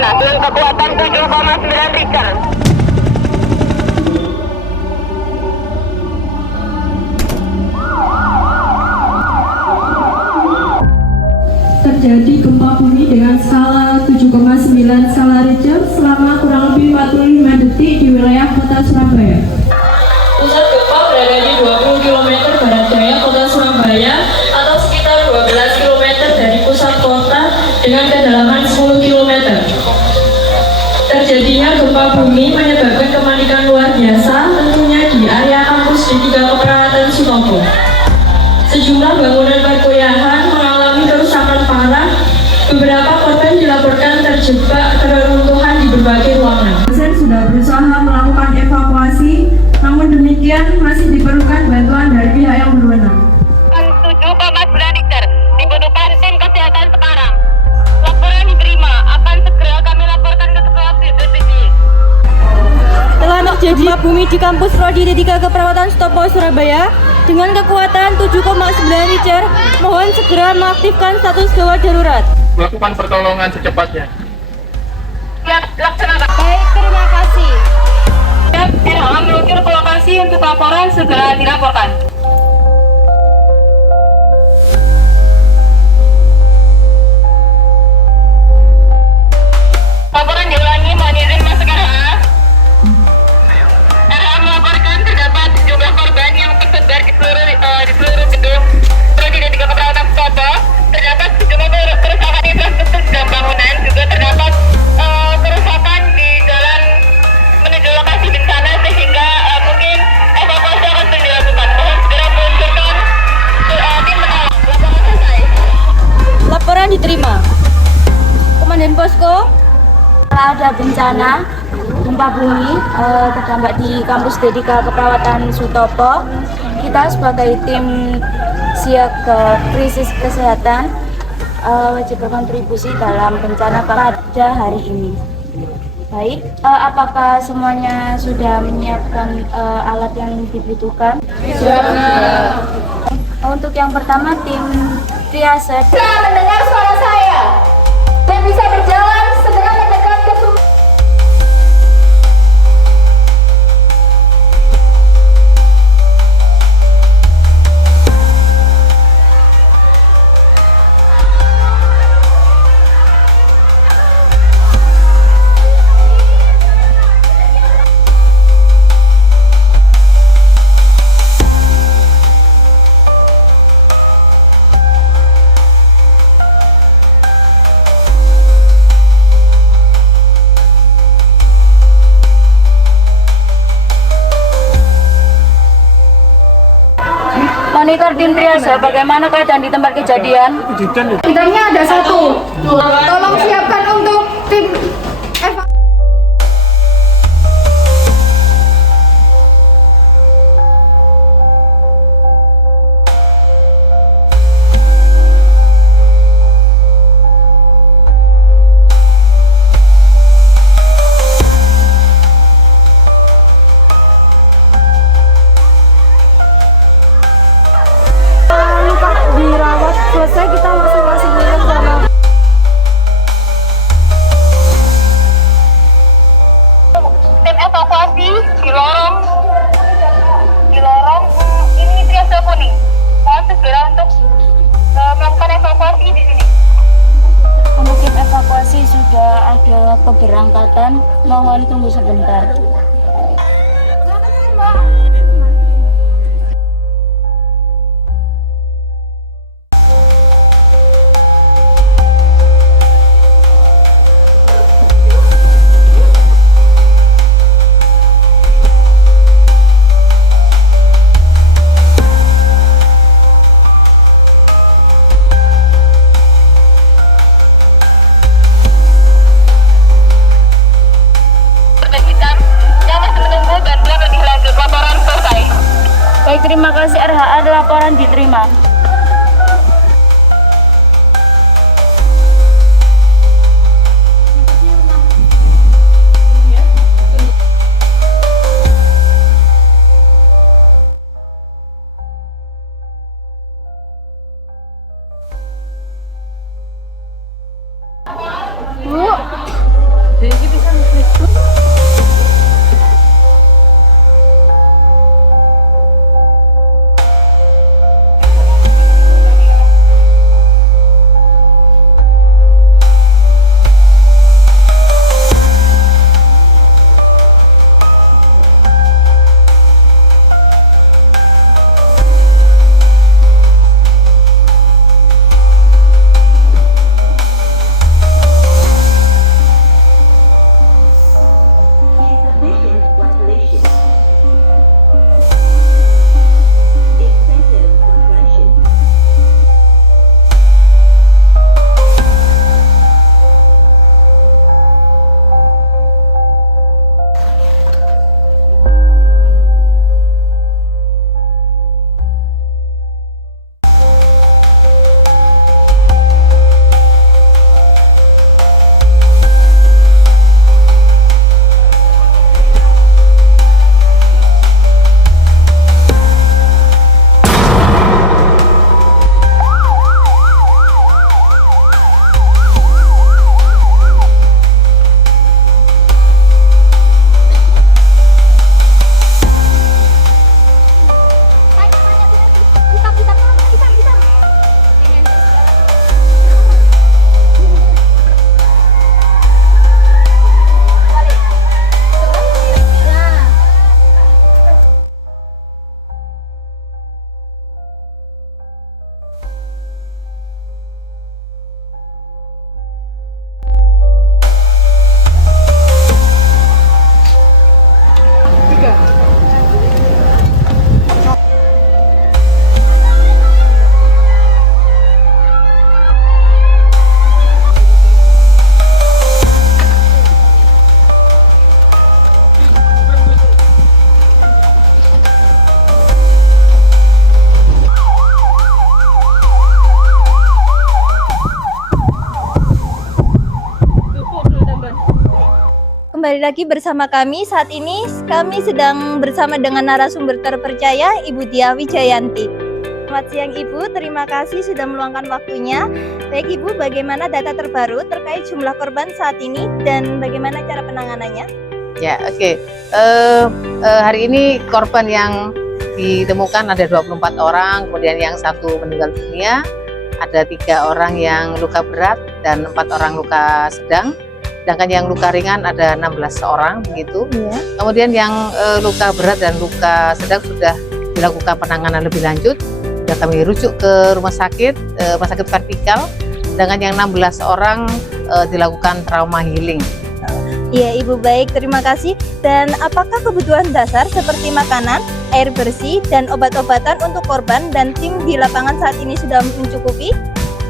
bencana dengan kekuatan 7,9 Richter. Terjadi gempa bumi dengan skala 7,9 skala Richter selama kurang lebih 45 detik di wilayah kota Surabaya. Pusat gempa berada di 20 km barat daya kota Surabaya atau sekitar 12 km dari pusat kota dengan kedalaman 10 km. Terjadinya gempa bumi menyebabkan kepanikan luar biasa tentunya di area kampus D3 Keperawatan Sutopo. Sejumlah bangunan perkuliahan mengalami kerusakan parah. Beberapa korban dilaporkan terjebak keruntuhan di berbagai ruangan. Dosen sudah berusaha melakukan evakuasi, namun demikian masih diperlukan bantuan dari pihak yang berwenang. 7,9 Richter dibutuhkan tim kesehatan sekarang. Laporan diterima, akan segera kami laporkan ke Ketua BPBD. Telah terjadi gempa bumi di kampus Prodi D3 Keperawatan Sutopo, Surabaya dengan kekuatan 7,9 Richter. Mohon segera mengaktifkan status gawat darurat. Melakukan pertolongan secepatnya. Siap, laksanakan. Baik, terima kasih. Siap, RH meluncur ke lokasi untuk laporan segera dilaporkan. Laporan diulangi, mohon izin masuk RH. RH melaporkan terdapat sejumlah korban yang tersebar di seluruh gedung Prodi D3 Keperawatan Sutopo. Terdapat sejumlah kerusakan infrastruktur dan bangunan, juga terdapat kerusakan di jalan menuju lokasi bencana sehingga mungkin evakuasi akan terus dilakukan. Mohon segera meluncurkan tim menolong. Laporan selesai. Laporan diterima. Komandan Posko, Setelah ada bencana gempa bumi terdampak di kampus D3 Keperawatan Sutopo, kita sebagai tim siaga krisis kesehatan wajib berkontribusi dalam bencana pada hari ini. Baik, apakah semuanya sudah menyiapkan alat yang dibutuhkan? Sudah. Untuk yang pertama, tim triase. Bisa mendengar suara saya dan bisa berjalan segera mendekat ke sumber. Monitor tim triase, bagaimana keadaan di tempat kejadian? Bidangnya ada satu. Tolong siapkan untuk tim evakuasi. dirawat selesai kita masing-masing minum sama Tim evakuasi di lorong ini triase kuning. Mohon segera untuk melakukan evakuasi di sini. Untuk tim evakuasi sudah ada keberangkatan, mohon tunggu sebentar. Baik, terima kasih RHA, laporan diterima. Bu, Kembali lagi bersama kami. Saat ini kami sedang bersama dengan narasumber terpercaya Ibu Diah Wijayanti. Selamat siang Ibu, terima kasih sudah meluangkan waktunya. Baik Ibu, bagaimana data terbaru terkait jumlah korban saat ini dan bagaimana cara penanganannya? Ya, oke. Hari ini korban yang ditemukan ada 24 orang, kemudian yang 1 meninggal dunia, ada 3 orang yang luka berat dan 4 orang luka sedang. Sedangkan yang luka ringan ada 16 orang begitu. Ya. Kemudian yang luka berat dan luka sedang sudah dilakukan penanganan lebih lanjut. Sudah kami rujuk ke rumah sakit vertikal. Sedangkan yang 16 orang dilakukan trauma healing. Iya Ibu, baik, terima kasih. Dan apakah kebutuhan dasar seperti makanan, air bersih, dan obat-obatan untuk korban dan tim di lapangan saat ini sudah mencukupi?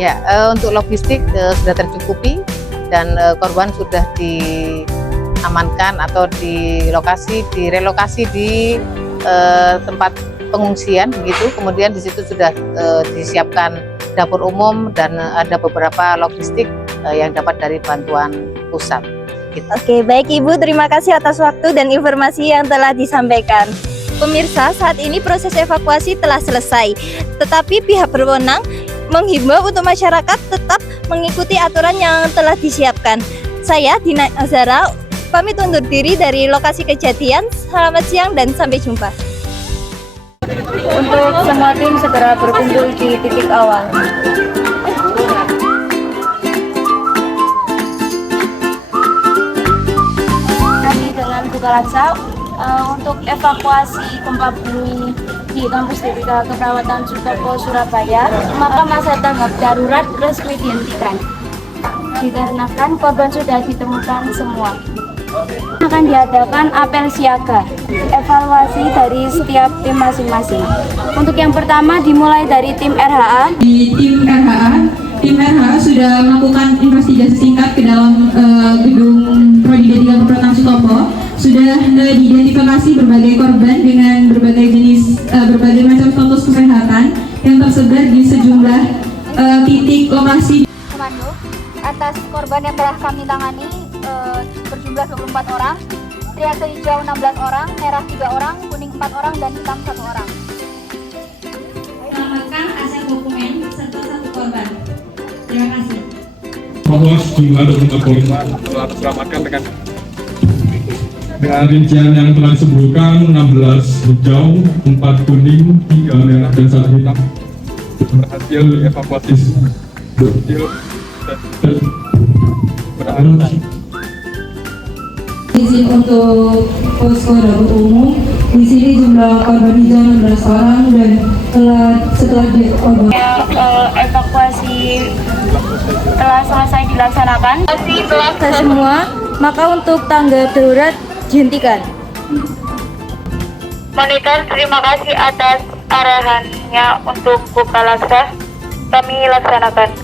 Ya, untuk logistik sudah tercukupi. Dan korban sudah diamankan atau direlokasi di tempat pengungsian begitu. Kemudian di situ sudah disiapkan dapur umum dan ada beberapa logistik yang dapat dari bantuan pusat. Gitu. Oke, baik Ibu, terima kasih atas waktu dan informasi yang telah disampaikan. Pemirsa, saat ini proses evakuasi telah selesai, tetapi pihak berwenang menghimbau untuk masyarakat tetap mengikuti aturan yang telah disiapkan. Saya Dina Azara pamit undur diri dari lokasi kejadian. Selamat siang dan sampai jumpa. Untuk semua tim segera berkumpul di titik awal. Kami dengan buka rasa untuk evakuasi gempa bumi di kampus DPK Keperawatan Sutopo, Surabaya, maka masa tanggap darurat resmi dihentikan. Dikarenakan korban sudah ditemukan semua. Akan diadakan apel siaga, evaluasi dari setiap tim masing-masing. Untuk yang pertama dimulai dari tim RHA. Di tim RHA sudah melakukan investigasi singkat ke dalam gedung Prodi D3 Keperawatan Sutopo. Sudah diidentifikasi berbagai korban dengan berbagai macam status kesehatan yang tersebar di sejumlah titik lokasi. Komando, atas korban yang telah kami tangani berjumlah 24 orang, triase hijau 16 orang, merah 3 orang, kuning 4 orang, dan hitam 1 orang. Selamatkan aset dokumen serta 1 korban. Terima kasih. Bahwa sejumlah dokumen telah diselamatkan dengan Dengan rincian yang telah disebutkan 16 hijau, 4 kuning, 3 merah dan 1 hitam berhasil dievakuasi berhasil dan berakhir. Izin untuk posko dapur umum. Di sini jumlah korban hijau 16 orang dan setelah Evakuasi telah selesai dilaksanakan. Setelah semua, maka untuk tanggap darurat dihentikan. Monitor, terima kasih atas arahannya untuk buka laksa. Kami laksanakan.